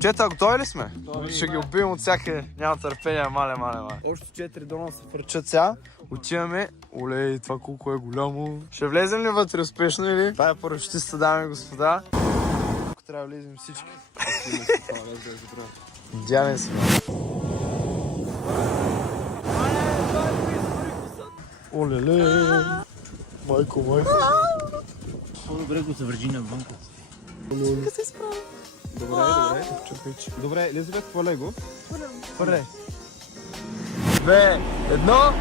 Чета, готови ли сме? Ще ги убием от всяка, няма търпение, мале. Още 4 дона се фърчат сега. Отиваме. Олей, това колко е голямо. Ще влезем ли вътре успешно или? Това е парашутиста, дами и господа. Трябва да влезем всички. Идеален си. Олеле. Майко. По-добре го завържи на банка. Как се справя? Добре, Елизабет, полего. Първе. 2, 1.